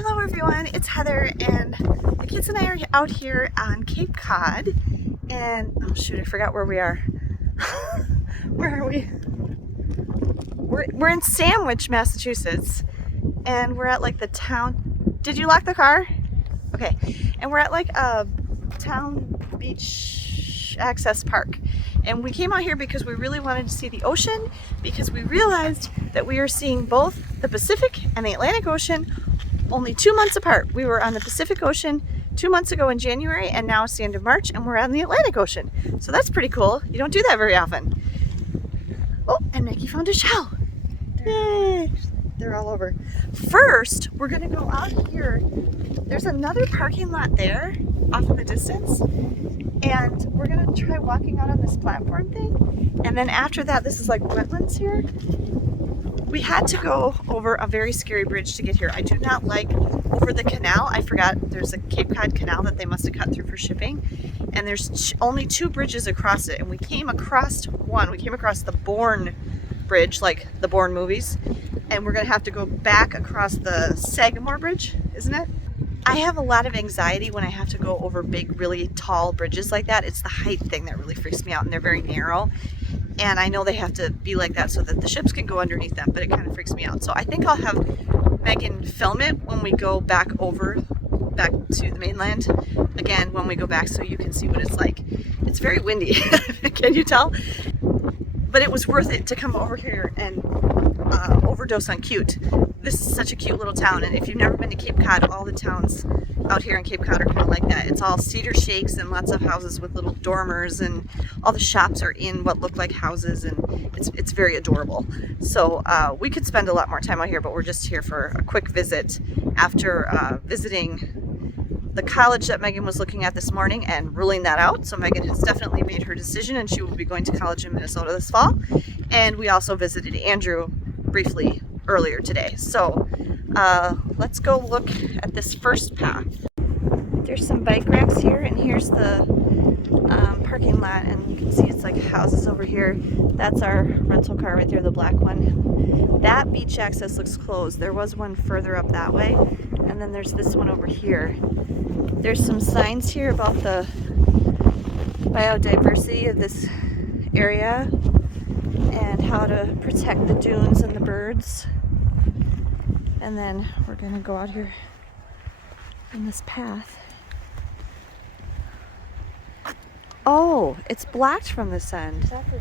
Hello everyone, it's Heather and the kids and I are out here on Cape Cod and oh shoot, I forgot where we are. Where are we? We're in Sandwich, Massachusetts, and we're at like the town. Did you lock the car? Okay. And we're at like a town beach access park. And we came out here because we really wanted to see the ocean, because we realized that we are seeing both the Pacific and the Atlantic Ocean only 2 months apart. We were on the Pacific Ocean 2 months ago in January, and now it's the end of March, and we're on the Atlantic Ocean. So that's pretty cool. You don't do that very often. Oh, and Maggie found a shell. Yay! They're all over. First, we're gonna go out here. There's another parking lot there, off in the distance, and we're gonna try walking out on this platform thing. And then after that, this is like wetlands here. We had to go over a very scary bridge to get here. I do not like over the canal. I forgot there's a Cape Cod canal that they must have cut through for shipping. And there's only 2 bridges across it. And we came across one. We came across the Bourne Bridge, like the Bourne movies. And we're gonna have to go back across the Sagamore Bridge, isn't it? I have a lot of anxiety when I have to go over big, really tall bridges like that. It's the height thing that really freaks me out, and they're very narrow. And I know they have to be like that so that the ships can go underneath them, but it kind of freaks me out. So I think I'll have Megan film it when we go back to the mainland again when we go back, so you can see what it's like. It's very windy, can you tell? But it was worth it to come over here and overdose on cute. This is such a cute little town, and if you've never been to Cape Cod, all the towns out here in Cape Cod are kind of like that. It's all cedar shakes and lots of houses with little dormers, and all the shops are in what look like houses, and it's very adorable. So we could spend a lot more time out here, but we're just here for a quick visit after visiting the college that Megan was looking at this morning and ruling that out. So Megan has definitely made her decision, and she will be going to college in Minnesota this fall. And we also visited Andrew briefly earlier today. So let's go look at this first path. There's some bike racks here, and here's the parking lot, and you can see it's like houses over here. That's our rental car right there, the black one. That beach access looks closed. There was one further up that way, and then there's this one over here. There's some signs here about the biodiversity of this area and how to protect the dunes and the birds. And then we're gonna go out here on this path. Oh, it's blocked from this end. Exactly.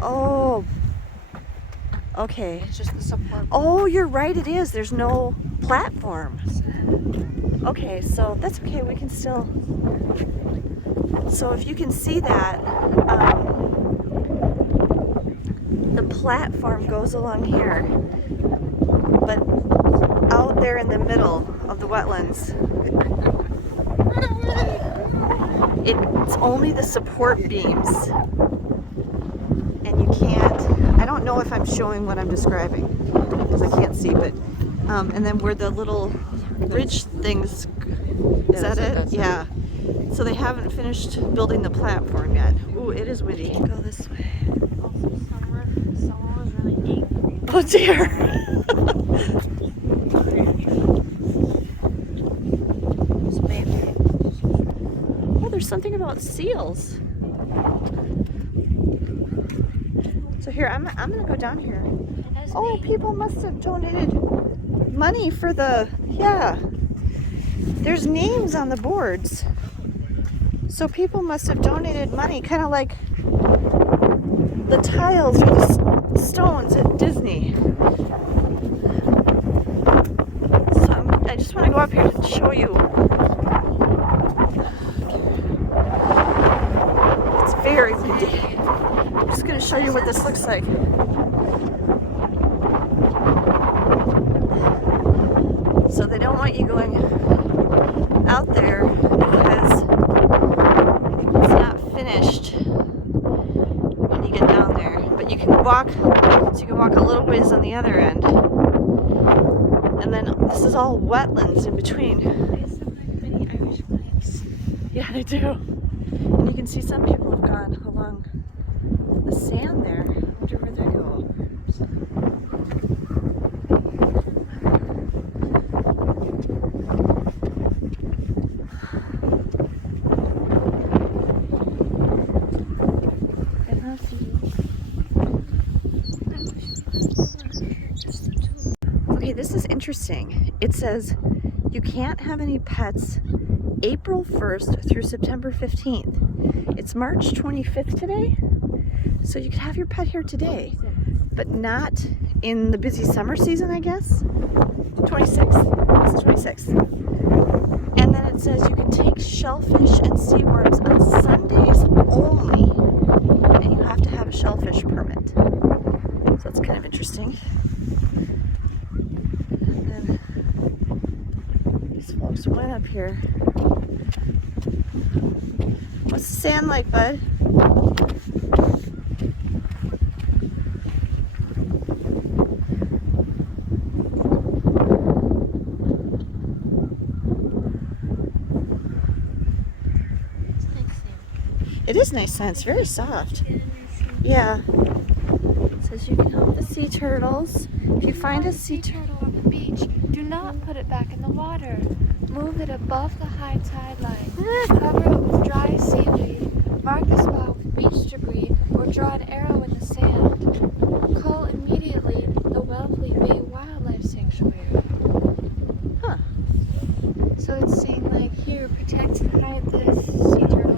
Oh, okay. It's just the support. Oh, you're right, it is. There's no platform. Okay, so that's okay. We can still. So if you can see that, the platform goes along here, but out there in the middle of the wetlands, it's only the support beams, and you can't. I don't know if I'm showing what I'm describing because I can't see, but and then where the little bridge things, is that it? Yeah. So they haven't finished building the platform yet. Ooh, it is windy. Go this way. Also, summer was really angry. Oh dear. Oh, there's something about seals. So here, I'm gonna go down here. Oh, people must have donated money for the, yeah. There's names on the boards. So people must have donated money, kind of like the tiles or the stones at Disney. So I just want to go up here to show you. It's very windy. I'm just going to show you what this looks like. So they don't want you going out there because it's not finished when you get down there. But you can walk, so you can walk a little ways on the other end. And then this is all wetlands in between. They have some mini Irish flags. Yeah, they do. And you can see some people have gone along the sand there. I wonder where they go. interesting. It says you can't have any pets April 1st through September 15th. It's March 25th today, so you could have your pet here today, but not in the busy summer season, I guess. 26th. It's 26th. And then it says you can take shellfish and sea worms on Sundays only, and you have to have a shellfish permit. So that's kind of interesting. And then these folks went up here. What's the sand like, bud? It is nice sand. It's very soft. Yeah. It says you can help the sea turtles. If you find a sea turtle on the beach, do not put it back in the water. Move it above the high tide line. Cover it with dry seaweed. Mark the spot with beach debris or draw an arrow in the sand. Call immediately the Wellfleet Bay Wildlife Sanctuary. Huh. So it's saying like, here, protect and hide this sea turtle.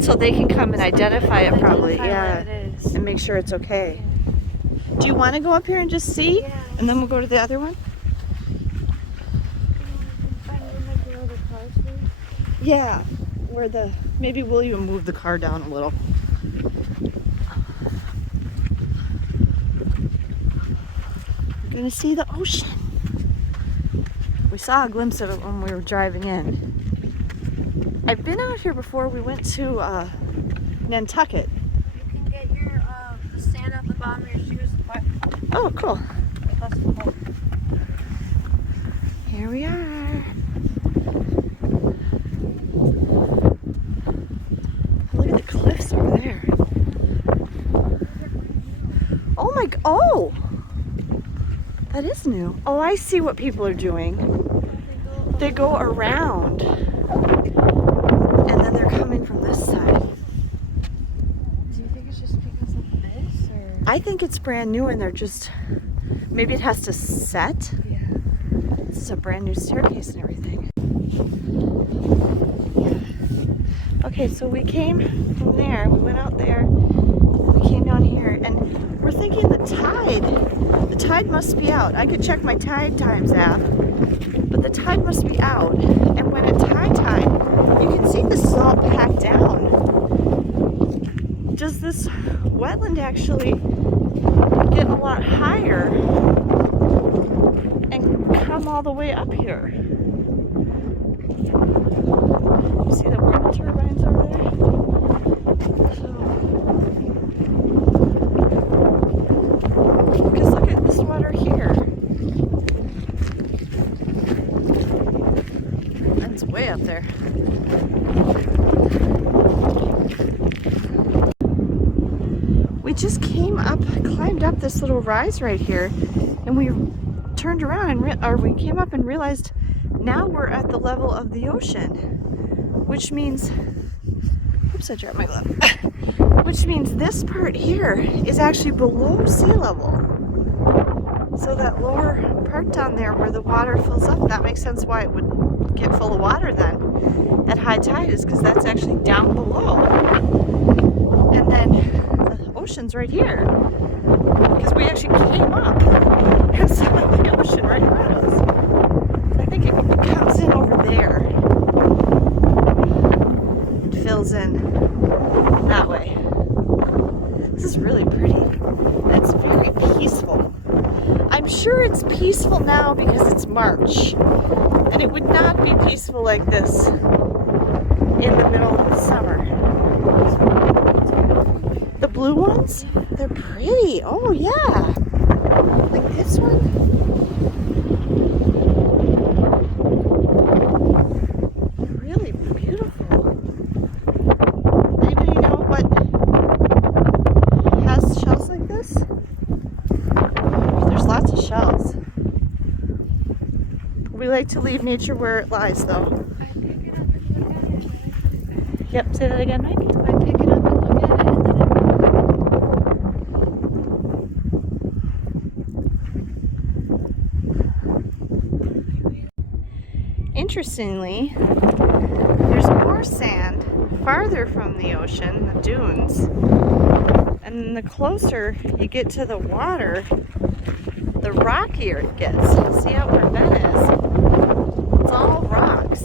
So they can come and identify it probably, Identify what yeah, it is. and make sure it's okay. Do you want to go up here and just see? Yeah. And then we'll go to the other one? Yeah, where maybe we'll even move the car down a little. We're gonna see the ocean. We saw a glimpse of it when we were driving in. I've been out here before. We went to Nantucket. You can get your sand off the bottom of your shoes. Oh, cool. Here we are. Look at the cliffs over there. Oh my, oh! That is new. Oh, I see what people are doing. They go around. And then they're coming from this side. Do you think it's just because of this, or? I think it's brand new and they're just, maybe it has to set. Yeah. This is a brand new staircase and everything. Okay, so we came from there, we went out there, we came down here, and we're thinking the tide must be out. I could check my tide times app, but the tide must be out. And when it's high tide, you can see this is all packed down. Does this wetland actually get a lot higher and come all the way up here? See the wind turbines over there? Because look at this water here. That's way up there. We just climbed up this little rise right here, and we turned around and we came up and realized now we're at the level of the ocean, which means, oops, I dropped my glove. Which means this part here is actually below sea level. So that lower part down there where the water fills up, that makes sense why it would get full of water then at high tide, is because that's actually down below. And then the ocean's right here, because we actually came up and saw the ocean right around us. So I think it comes in over there and fills in that way. This is really pretty. It's very peaceful. I'm sure it's peaceful now because it's March, and it would not be peaceful like this in the middle of the summer. The blue ones? They're pretty. Oh yeah. Like this one? Really beautiful. Anybody know what has shells like this? There's lots of shells. We like to leave nature where it lies, though. I pick it up and look at it. Yep, say that again, Mike. I pick it up and look at it, and then interestingly, there's more sand farther from the ocean, the dunes. And the closer you get to the water, the rockier it gets. See out where Ben is? It's all rocks.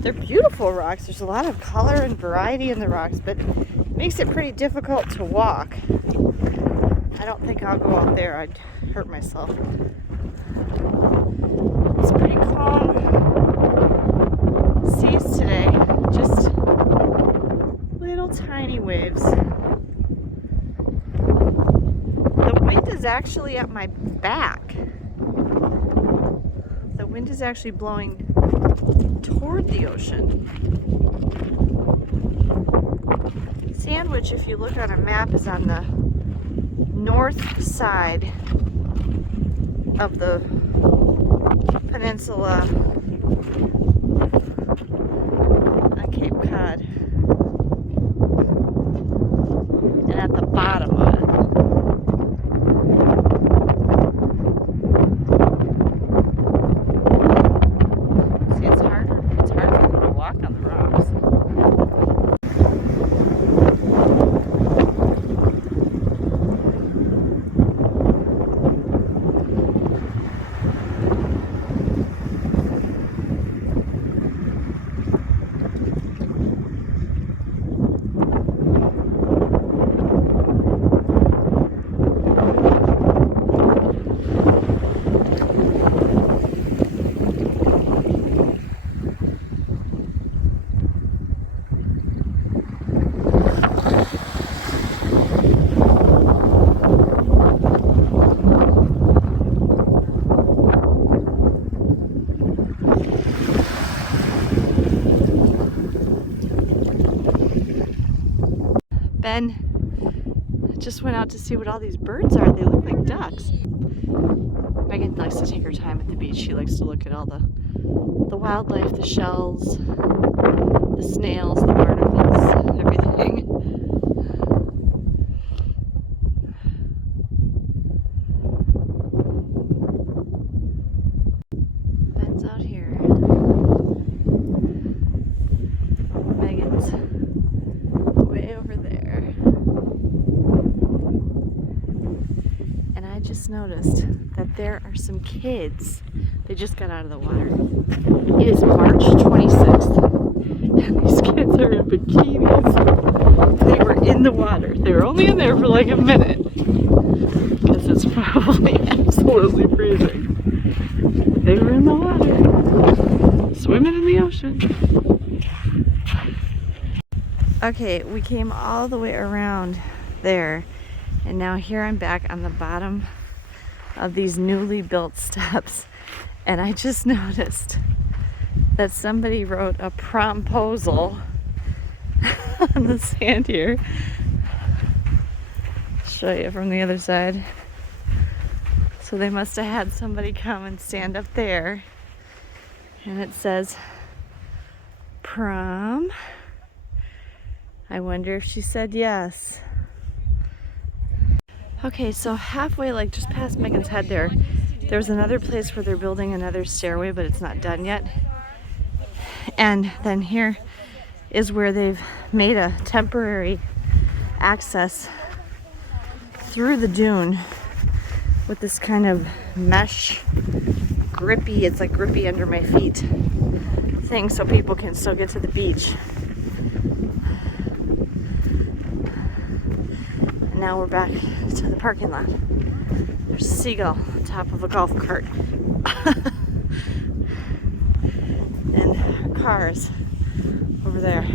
They're beautiful rocks. There's a lot of color and variety in the rocks, but it makes it pretty difficult to walk. I don't think I'll go out there. I'd hurt myself. It's pretty calm seas today. Just little tiny waves. The wind is actually at my back. The wind is actually blowing toward the ocean. Sandwich, if you look on a map, is on the north side of the peninsula on Cape Cod, and at the bottom of it. See, it's hard for them to walk on the rocks. Ben just went out to see what all these birds are. They look like ducks. Megan likes to take her time at the beach. She likes to look at all the wildlife, the shells, the snails, the barnacles, everything. Ben's out here. Megan's way over there. And I just noticed that there are some kids. They just got out of the water. It is March 26th, and these kids are in bikinis. They were in the water. They were only in there for like a minute, because it's probably absolutely freezing. They were in the water, swimming in the ocean. Okay, we came all the way around there, and now here I'm back on the bottom of these newly built steps, and I just noticed that somebody wrote a promposal on the sand here. I'll show you from the other side. So they must have had somebody come and stand up there, and it says prom. I wonder if she said yes. Okay, so halfway, like just past Megan's head there's another place where they're building another stairway, but it's not done yet. And then here is where they've made a temporary access through the dune with this kind of mesh grippy, it's like grippy under my feet thing, so people can still get to the beach. And now we're back to the parking lot. There's a seagull on top of a golf cart. And cars over there.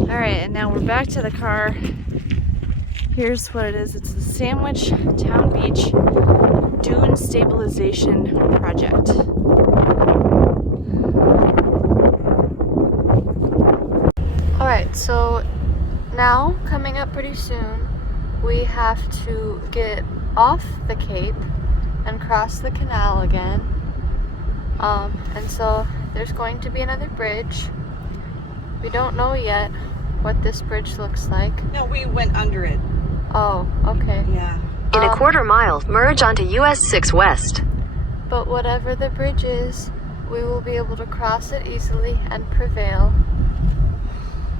Alright, and now we're back to the car. Here's what it is. It's the Sandwich Town Beach Dune Stabilization Project. Alright, so now, coming up pretty soon, we have to get off the Cape and cross the canal again. And so there's going to be another bridge. We don't know yet what this bridge looks like. No, we went under it. Oh, okay. Yeah. In a quarter mile, merge onto US 6 West. But whatever the bridge is, we will be able to cross it easily and prevail.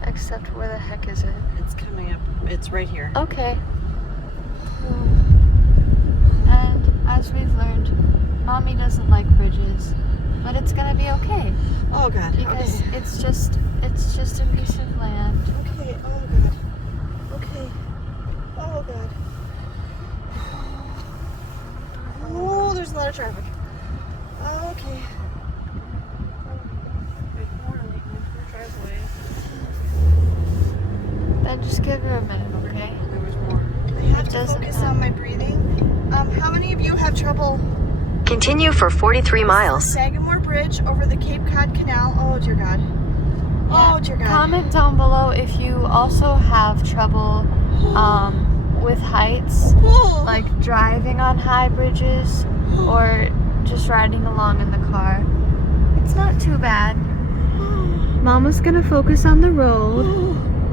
Except where the heck is it? It's coming up. It's right here. Okay. And as we've learned, Mommy doesn't like bridges, but it's gonna be okay Oh God. because Okay. it's just a piece of land. Okay. Oh God. Okay. Oh God. Oh, there's a lot of traffic. Okay. Then just give her a minute, okay? There was more. I have to Doesn't focus matter. on my breathing. How many of you have trouble? Continue for 43 miles. Sagamore Bridge over the Cape Cod Canal. Oh dear God. Oh dear God. Comment down below if you also have trouble with heights, Oh. like driving on high bridges or just riding along in the car. It's not too bad. Mama's gonna focus on the road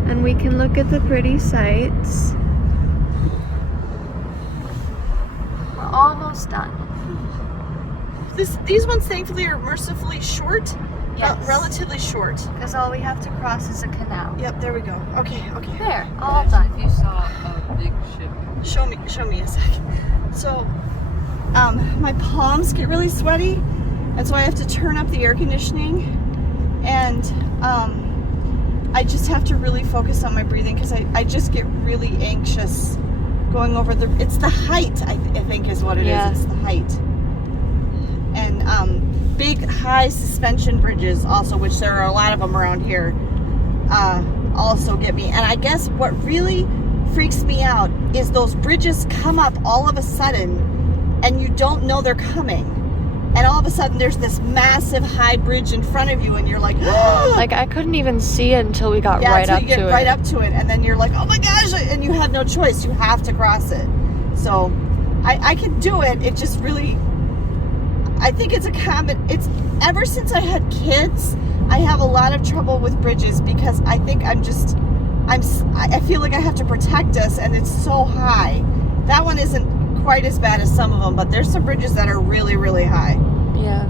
and we can look at the pretty sights. We're almost done. These ones thankfully are mercifully short. Yes. Relatively short. Because all we have to cross is a canal. Yep, there we go. Okay, okay. There, all done. If you saw a big ship. Show me a second. So, my palms get really sweaty, and so I have to turn up the air conditioning, and I just have to really focus on my breathing because I just get really anxious going over it's the height, I think is what it Yeah. is. It's the height. And big high suspension bridges also, which there are a lot of them around here, also get me. And I guess what really freaks me out is those bridges come up all of a sudden and you don't know they're coming. And all of a sudden there's this massive high bridge in front of you and you're like, Like I couldn't even see it until we got yeah, right until up you get to right it. up to it, and then you're like, oh my gosh, and you have no choice. You have to cross it. So I can do it. It just really, I think it's it's ever since I had kids, I have a lot of trouble with bridges because I think I feel like I have to protect us, and it's so high. That one isn't quite as bad as some of them, but there's some bridges that are really, really high. Yeah.